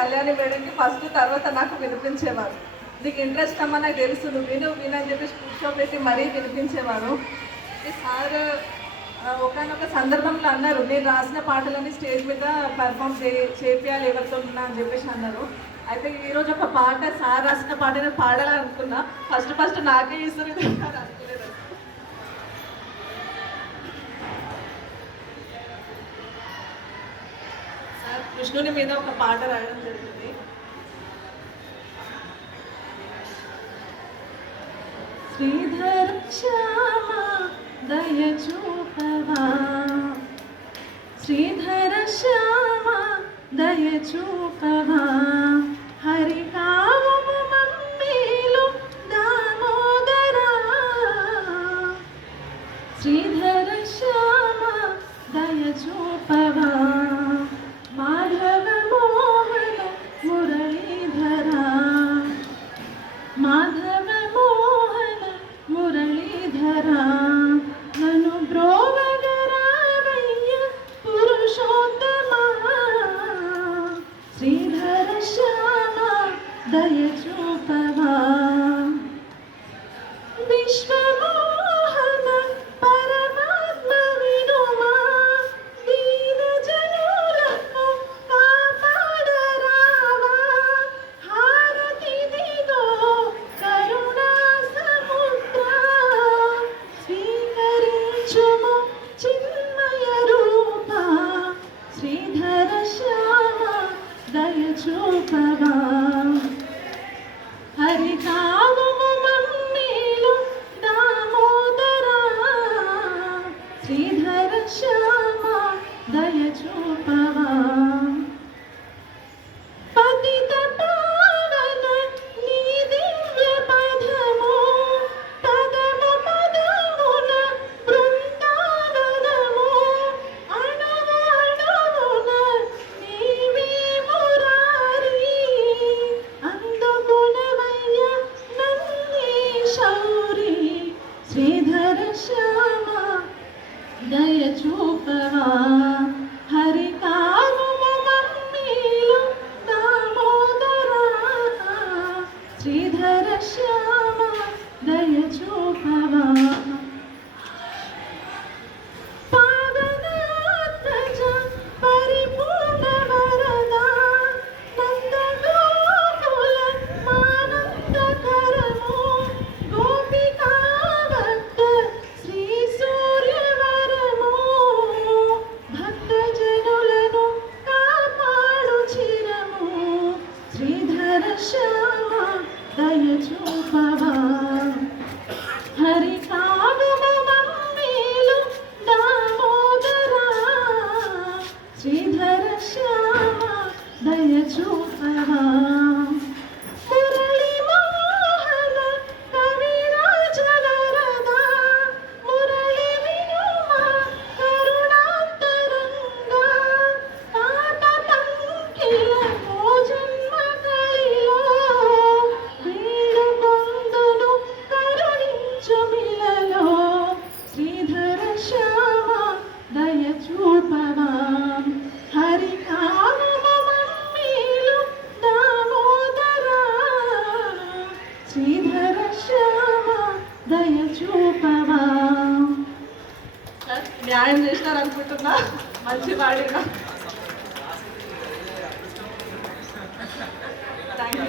కళ్యాణి మేడంకి ఫస్ట్ తర్వాత నాకు వినిపించేవారు. నీకు ఇంట్రెస్ట్ అమ్మా నాకు తెలుసు, నువ్వు విను అని చెప్పేసి కూర్చోబెట్టి మరీ వినిపించేవారు. సార్ ఒకనొక సందర్భంలో అన్నారు, నేను రాసిన పాటలని స్టేజ్ మీద పెర్ఫామ్ చేయాలి ఎవరితో ఉన్నా అని చెప్పేసి అన్నారు. అయితే ఈరోజు ఒక పాట సార్ రాసిన పాట నేను పాడాలనుకున్నా. ఫస్ట్ నాకే ఇస్తారు అనుకోలేదు. సార్ కృష్ణుని మీద ఒక పాట రాయడం జరిగింది. శ్రీధర శ్యామ దయ చూపవా, శ్రీధర శ్యామ దయ చూపవా, హరి కావము మమ్మీలు దామోదరా, శ్రీధర శ్యామ దయ చూపవా, మాధవ మోహన మురళీధరా, మాధవ మోహన మురళీధరా, నన్ను బ్రోవగరావయ్య పురుషోత్తమా, శ్రీధర శ్యామ దయ చూపవా, విశ్వమోహన పరమాత్మ వినుమా, దీన జనులకు కాపాడరావా, హారతి దిగో కరుణా సముద్ర, స్వీకరించుము చిన్మయ రూప, శ్రీధర శ్యామ దయ చూపవా, హరి కావము మమ్మీలు దామోదరా, శ్రీధర శ్యామ దయ చూపవా, పతిత పావన నీ దివ్య పదము, పదము పదమున బృందావనము, అణువు అణువున నీవే మురారి, అందుకునవయ్య నన్నే శౌరి, శ్రీధర శ్యామ దయ చూపవా, హరి కావము మమ్మీలు దామోదరా, శ్రీధర శ్యామ దయ చూపవా, పావనాత్మజ పరిపూర్ణ వరదా, నందగోకుల మానందకరము, గోపికావత్త శ్రీ సూర్యవరము, భక్తజనులను కాపాడు చిరము, శ్రీధర శ్యామ దయ చూపవా, హరి కావము మమ్మీలు దామోదరా, శ్రీధర శ్యామ దయ చూపవా, మురళి మోహన కవిరాజ వరదా, మురళి వినుమా కరుణాంతరంగా, పాప పంకిల ఓ జన్మ కైలో, వేడుకొందును కరుణించు మిలలో, శ్రీధర శ్యామ దయ చూపవా, హరి కావము మమ్మీలు దామోదరా, శ్రీధర శ్యామ దయ చూపవా. న్యాయం చేస్తారనుకుంటున్నా, మంచి పాడినా. Thank you.